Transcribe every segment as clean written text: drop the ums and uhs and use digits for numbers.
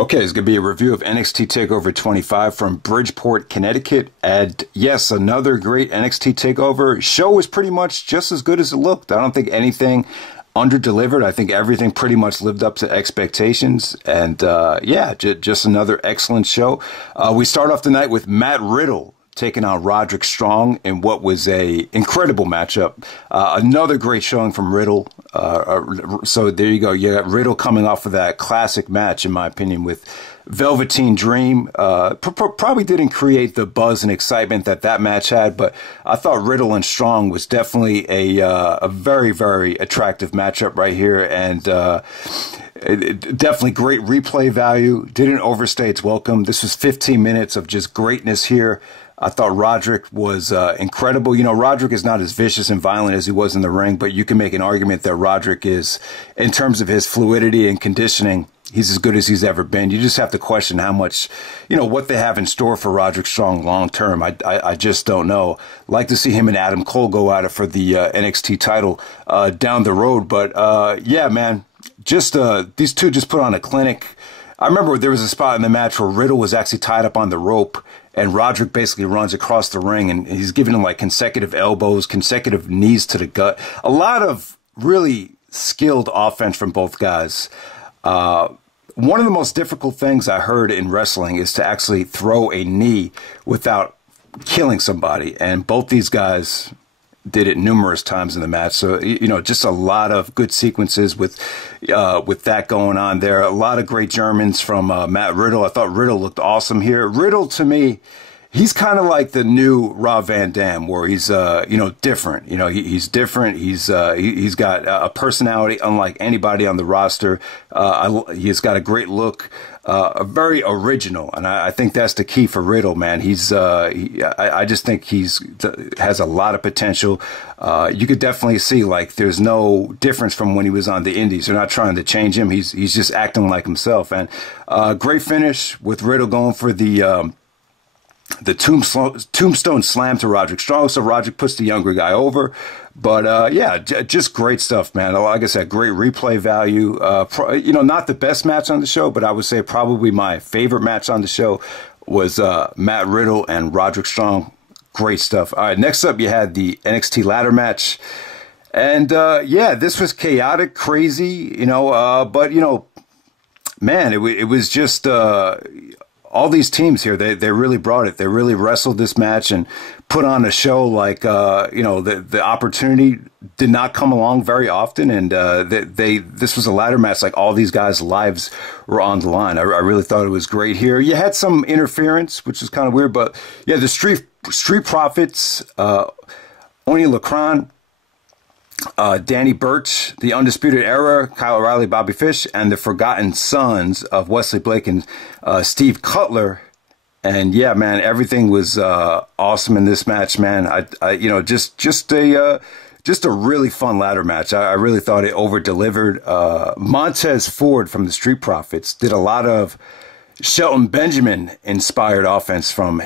Okay, it's going to be a review of NXT Takeover 25 from Bridgeport, Connecticut. And yes, another great NXT Takeover. Show was pretty much just as good as it looked. I don't think anything under-delivered. I think everything pretty much lived up to expectations. And yeah, just another excellent show. We start off the night with Matt Riddle taking on Roderick Strong in what was a incredible matchup. Another great showing from Riddle. So there you go. You got Riddle coming off of that classic match, in my opinion, with Velveteen Dream. Probably didn't create the buzz and excitement that match had, but I thought Riddle and Strong was definitely a very, very attractive matchup right here. And definitely great replay value. Didn't overstay its welcome. This was 15 minutes of just greatness here. I thought Roderick was incredible. You know, Roderick is not as vicious and violent as he was in the ring, but you can make an argument that Roderick is, in terms of his fluidity and conditioning, he's as good as he's ever been. You just have to question how much, you know, what they have in store for Roderick Strong long term. I just don't know. Like to see him and Adam Cole go at it for the NXT title down the road. But yeah, man, just these two just put on a clinic. I remember there was a spot in the match where Riddle was actually tied up on the rope, and Roderick basically runs across the ring, and he's giving him like consecutive elbows, consecutive knees to the gut. A lot of really skilled offense from both guys. One of the most difficult things I heard in wrestling is to actually throw a knee without killing somebody, and both these guys did it numerous times in the match. So, you know, just a lot of good sequences with that going on there. A lot of great Germans from Matt Riddle. I thought Riddle looked awesome here. Riddle, to me, he's kind of like the new Rob Van Dam, where he's, you know, different. You know, he's different. He's got a personality unlike anybody on the roster. He's got a great look. Very original, and I think that's the key for Riddle, man. I just think has a lot of potential. You could definitely see, like, there's no difference from when he was on the Indies. They're not trying to change him. He's just acting like himself. And great finish with Riddle going for the tombstone slam to Roderick Strong. So Roderick puts the younger guy over. But yeah, just great stuff, man. Like I said, great replay value. You know, not the best match on the show, but I would say probably my favorite match on the show was Matt Riddle and Roderick Strong. Great stuff. All right, next up you had the NXT ladder match. And yeah, this was chaotic, crazy, you know, but, you know, man, it was just all these teams here, they really brought it. They really wrestled this match and put on a show like, you know, the opportunity did not come along very often. And this was a ladder match, like all these guys' lives were on the line. I really thought it was great here. You had some interference, which is kind of weird, but yeah, the Street Profits, Oni Lacron, Danny Burch, the Undisputed Era, Kyle O'Reilly, Bobby Fish, and the Forgotten Sons of Wesley Blake and Steve Cutler. And yeah, man, everything was awesome in this match, man. You know, just a really fun ladder match. I really thought it over-delivered. Montez Ford from the Street Profits did a lot of Shelton Benjamin inspired offense from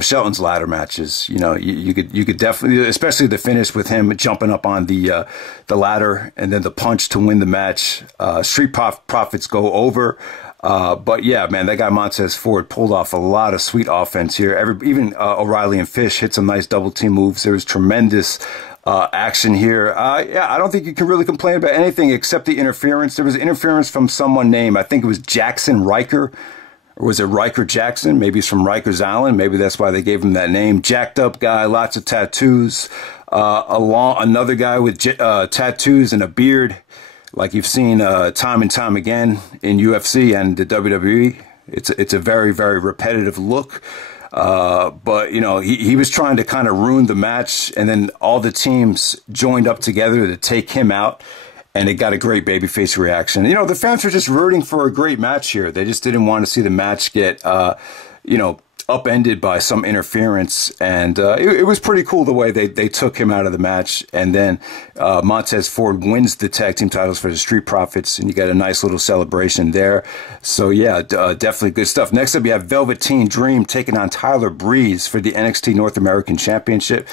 Shelton's ladder matches. You know, you could definitely, especially the finish with him jumping up on the ladder and then the punch to win the match. Street Profits go over. But yeah, man, that guy Montez Ford pulled off a lot of sweet offense here. Even O'Reilly and Fish hit some nice double team moves. There was tremendous action here. Yeah, I don't think you can really complain about anything except the interference. There was interference from someone named, I think it was Jackson Riker, or was it Riker Jackson? Maybe it's from Rikers Island. Maybe that's why they gave him that name. Jacked up guy, lots of tattoos. Another guy with tattoos and a beard, like you've seen time and time again in UFC and the WWE. It's a very, very repetitive look. But, you know, he was trying to kind of ruin the match, and then all the teams joined up together to take him out, and it got a great babyface reaction. You know, the fans were just rooting for a great match here. They just didn't want to see the match get, you know, upended by some interference, and it was pretty cool the way they took him out of the match. And then Montez Ford wins the tag team titles for the Street Profits, and you got a nice little celebration there. So yeah, definitely good stuff. Next up, you have Velveteen Dream taking on Tyler Breeze for the NXT North American Championship.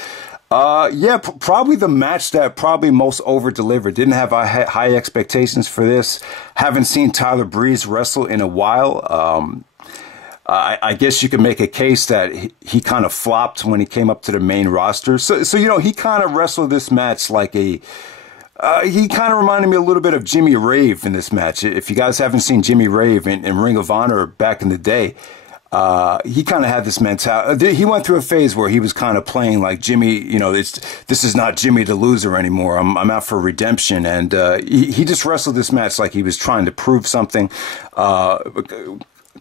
Yeah, probably the match that probably most over-delivered. Didn't have high expectations for this. Haven't seen Tyler Breeze wrestle in a while. I guess you could make a case that he kind of flopped when he came up to the main roster. So you know, he kind of wrestled this match like a... he kind of reminded me a little bit of Jimmy Rave in this match. If you guys haven't seen Jimmy Rave in Ring of Honor back in the day, he kind of had this mentality. He went through a phase where he was kind of playing like Jimmy, you know, this is not Jimmy the loser anymore. I'm out for redemption. And he just wrestled this match like he was trying to prove something.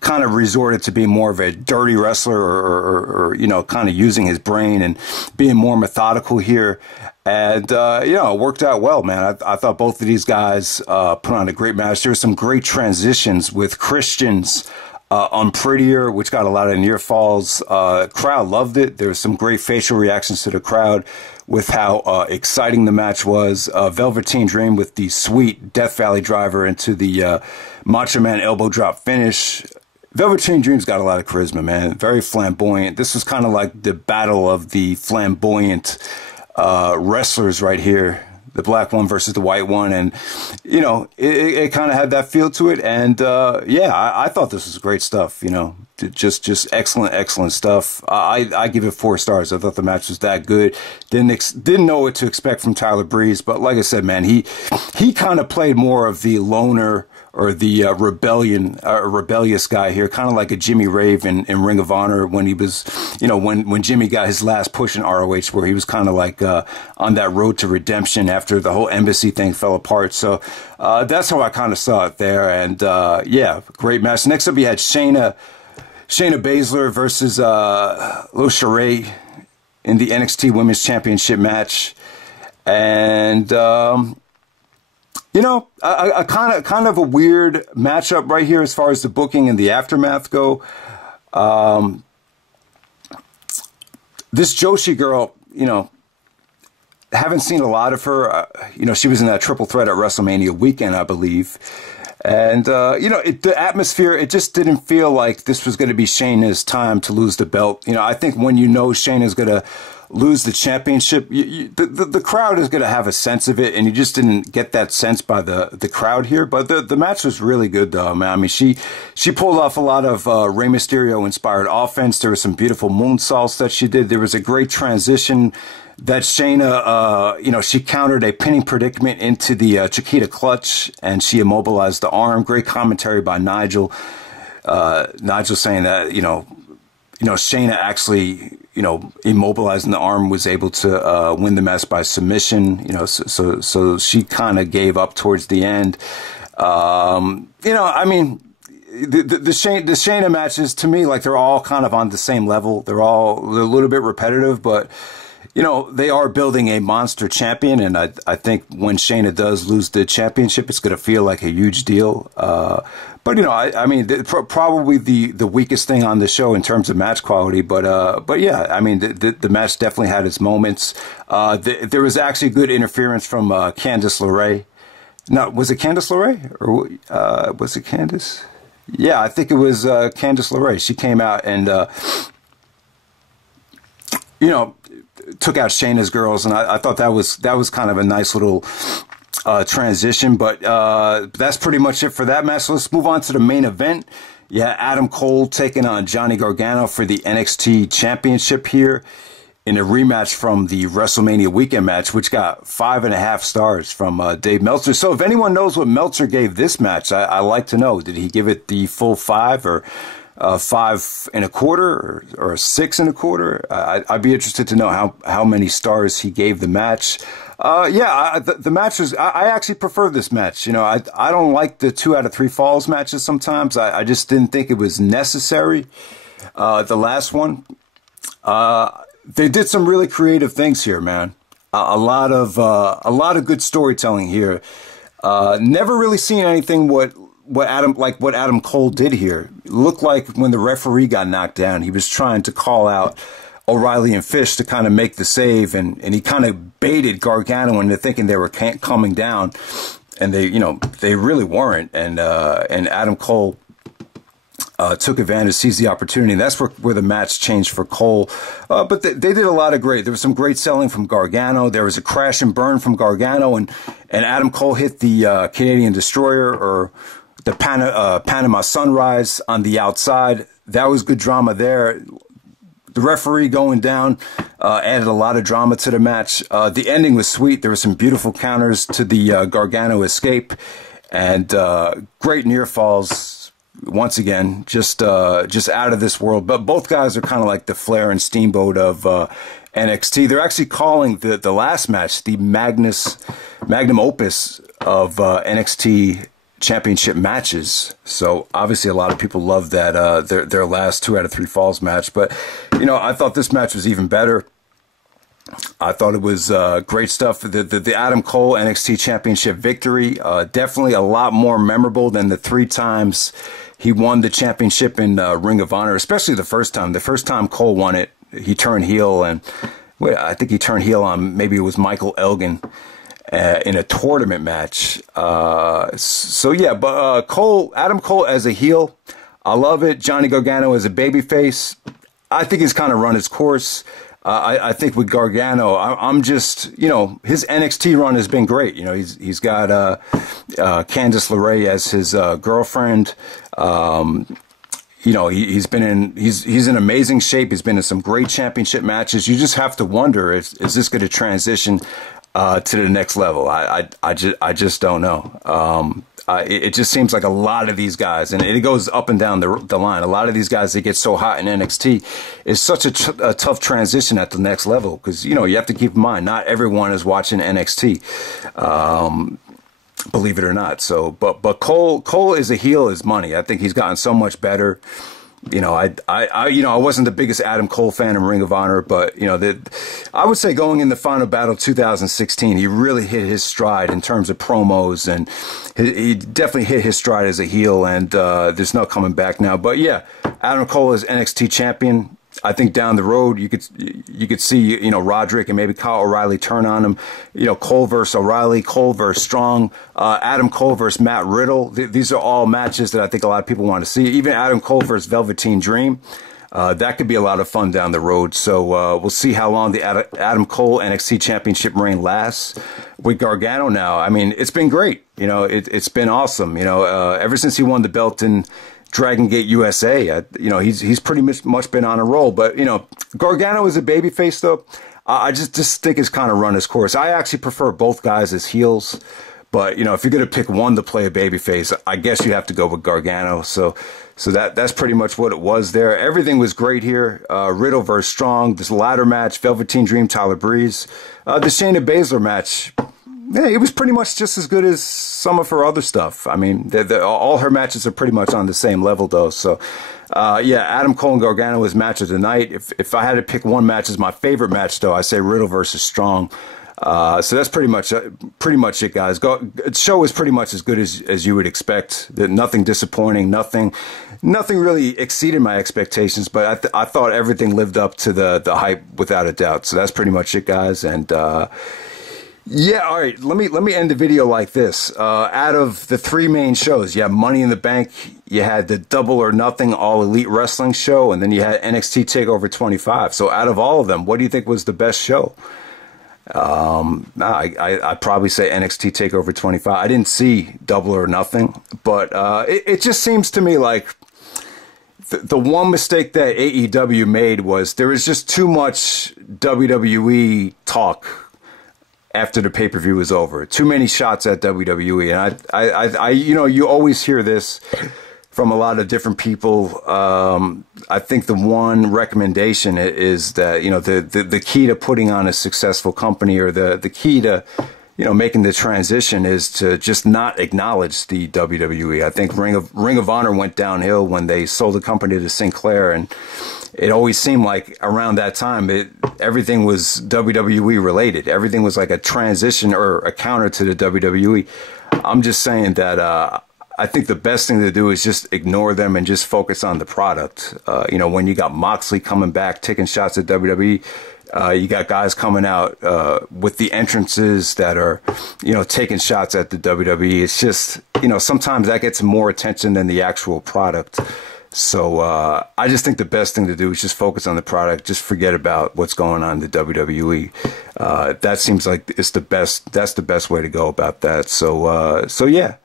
Kind of resorted to being more of a dirty wrestler or you know, kind of using his brain and being more methodical here. And, you know, it worked out well, man. I thought both of these guys put on a great match. There were some great transitions with Christian's Unprettier, which got a lot of near falls. Crowd loved it. There was some great facial reactions to the crowd with how exciting the match was. Velveteen Dream with the sweet Death Valley driver into the Macho Man elbow drop finish. Velveteen Dream's got a lot of charisma, man. Very flamboyant. This was kind of like the battle of the flamboyant wrestlers right here. The black one versus the white one. And, you know, it kind of had that feel to it. And, yeah, I thought this was great stuff, you know. Just excellent stuff. I give it 4 stars. I thought the match was that good. Didn't know what to expect from Tyler Breeze, but like I said, man, he kind of played more of the loner or the rebellious guy here, kind of like a Jimmy Rave in Ring of Honor when he was, you know, when Jimmy got his last push in ROH, where he was kind of like on that road to redemption after the whole embassy thing fell apart. So that's how I kind of saw it there. And yeah, great match. Next up, you had Shayna Bazler versus Lil Shirai in the NXT Women's Championship match. And you know, a kind of a weird matchup right here as far as the booking and the aftermath go. This Joshi girl, you know, haven't seen a lot of her. You know, she was in that triple threat at WrestleMania weekend, I believe. And, you know, the atmosphere, it just didn't feel like this was going to be Shayna's time to lose the belt. You know, I think when you know Shayna's going to lose the championship, the crowd is going to have a sense of it, and you just didn't get that sense by the crowd here. But the match was really good, though, man. I mean, she pulled off a lot of Rey Mysterio-inspired offense. There were some beautiful moonsaults that she did. There was a great transition that Shayna, you know, she countered a pinning predicament into the Chiquita clutch, and she immobilized the arm. Great commentary by Nigel. Nigel saying that, you know, Shayna actually, you know, immobilizing the arm, was able to win the match by submission. You know, so she kind of gave up towards the end. You know, I mean, the Shayna matches, to me, like, they're all kind of on the same level. They're a little bit repetitive, but, you know, they are building a monster champion, and I think when Shayna does lose the championship, it's going to feel like a huge deal. But, you know, I mean, probably the weakest thing on the show in terms of match quality. But yeah, I mean, the match definitely had its moments. There was actually good interference from Candice LeRae. No, was it Candice LeRae? Or was it Candice? Yeah, I think it was Candice LeRae. She came out and, you know, took out Shayna's girls, and I thought that was kind of a nice little transition. But that's pretty much it for that match. So let's move on to the main event. Yeah, Adam Cole taking on Johnny Gargano for the NXT Championship here in a rematch from the WrestleMania weekend match, which got 5.5 stars from Dave Meltzer. So if anyone knows what Meltzer gave this match, I like to know. Did he give it the full 5 or 5 1/4 or 6 1/4? I'd be interested to know how many stars he gave the match. Yeah, the match was, I actually prefer this match. You know, I don't like the 2 out of 3 falls matches sometimes. I just didn't think it was necessary. The last one, they did some really creative things here, man. A lot of good storytelling here. Never really seen anything what Adam Cole did here. It looked like when the referee got knocked down, he was trying to call out O'Reilly and Fish to kind of make the save, and he kind of baited Gargano into thinking they were coming down, and they really weren't. And Adam Cole took advantage, seized the opportunity. And that's where the match changed for Cole. But they did a lot of great. There was some great selling from Gargano. There was a crash and burn from Gargano, and Adam Cole hit the Canadian Destroyer, or the Panama Sunrise on the outside. That was good drama there. The referee going down added a lot of drama to the match. The ending was sweet. There were some beautiful counters to the Gargano escape, and great near falls. Once again, just out of this world. But both guys are kind of like the Flair and Steamboat of NXT. They're actually calling the last match the magnum opus of NXT championship matches. So obviously a lot of people love that their last 2 out of 3 falls match. But you know, I thought this match was even better. I thought it was great stuff. The Adam Cole NXT Championship victory, definitely a lot more memorable than the 3 times he won the championship in Ring of Honor, especially the first time. The first time Cole won it, he turned heel, and I think he turned heel on, maybe it was Michael Elgin in a tournament match. So yeah, but Adam Cole as a heel, I love it. Johnny Gargano as a babyface, I think he's kind of run his course. I think with Gargano, I'm just, you know, his NXT run has been great. You know, he's got Candice LeRae as his girlfriend. You know, he's in amazing shape. He's been in some great championship matches. You just have to wonder, is this going to transition to the next level? I just don't know. It just seems like a lot of these guys, and it goes up and down the line, a lot of these guys that get so hot in NXT is such a tough transition at the next level, because, you know, you have to keep in mind, not everyone is watching NXT, believe it or not. So, but Cole is a heel as money. I think he's gotten so much better. You know, I wasn't the biggest Adam Cole fan in Ring of Honor, but, you know, I would say going in the Final Battle 2016, he really hit his stride in terms of promos, and he definitely hit his stride as a heel, and there's no coming back now. But yeah, Adam Cole is NXT champion. I think down the road you could see, you know, Roderick and maybe Kyle O'Reilly turn on him. You know, Cole versus O'Reilly, Cole versus Strong, Adam Cole versus Matt Riddle. These are all matches that I think a lot of people want to see. Even Adam Cole versus Velveteen Dream. That could be a lot of fun down the road. So we'll see how long the Adam Cole NXT Championship reign lasts. With Gargano now, I mean, it's been great. You know, it's been awesome. You know, ever since he won the belt in Dragon Gate USA, you know, he's pretty much been on a roll. But, you know, Gargano is a babyface, though. I just think it's kind of run his course. I actually prefer both guys as heels. But, you know, if you're going to pick one to play a babyface, I guess you have to go with Gargano. So that's pretty much what it was there. Everything was great here. Riddle versus Strong, this ladder match, Velveteen Dream, Tyler Breeze. The Shayna Bazler match, yeah, it was pretty much just as good as some of her other stuff. I mean, all her matches are pretty much on the same level, though. So, yeah, Adam Cole and Gargano was match of the night. If I had to pick one match as my favorite match, though, I say Riddle versus Strong. So that's pretty much it, guys. The show was pretty much as good as you would expect. Nothing disappointing. Nothing really exceeded my expectations. But I thought everything lived up to the hype without a doubt. So that's pretty much it, guys. And yeah, all right. Let me end the video like this. Out of the 3 main shows, you have Money in the Bank, you had the Double or Nothing All Elite Wrestling show, and then you had NXT Takeover 25. So out of all of them, what do you think was the best show? I'd probably say NXT Takeover 25. I didn't see Double or Nothing, but it just seems to me like the one mistake that AEW made was there was just too much WWE talk after the pay-per-view was over. Too many shots at WWE, and I you know, you always hear this from a lot of different people. I think the one recommendation is that, you know, the key to putting on a successful company, or the key to, you know, making the transition, is to just not acknowledge the WWE. I think Ring of Honor went downhill when they sold the company to Sinclair, and it always seemed like around that time everything was WWE related. Everything was like a transition or a counter to the WWE. I'm just saying that I think the best thing to do is just ignore them and just focus on the product. You know, when you got Moxley coming back, taking shots at WWE, you got guys coming out with the entrances that are, you know, taking shots at the WWE. It's just, you know, sometimes that gets more attention than the actual product. So I just think the best thing to do is just focus on the product. Just forget about what's going on in the WWE. That seems like it's the best. That's the best way to go about that. So yeah,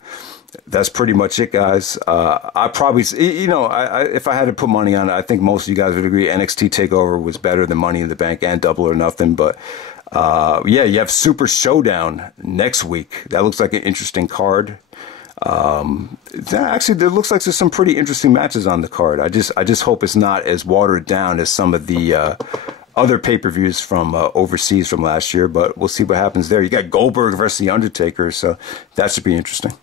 that's pretty much it, guys. I probably, if I had to put money on it, I think most of you guys would agree NXT Takeover was better than Money in the Bank and Double or Nothing. But yeah, you have Super Showdown next week. That looks like an interesting card. Actually, there looks like there's some pretty interesting matches on the card. I just hope it's not as watered down as some of the other pay-per-views from overseas from last year, but we'll see what happens there. You got Goldberg versus The Undertaker, so that should be interesting.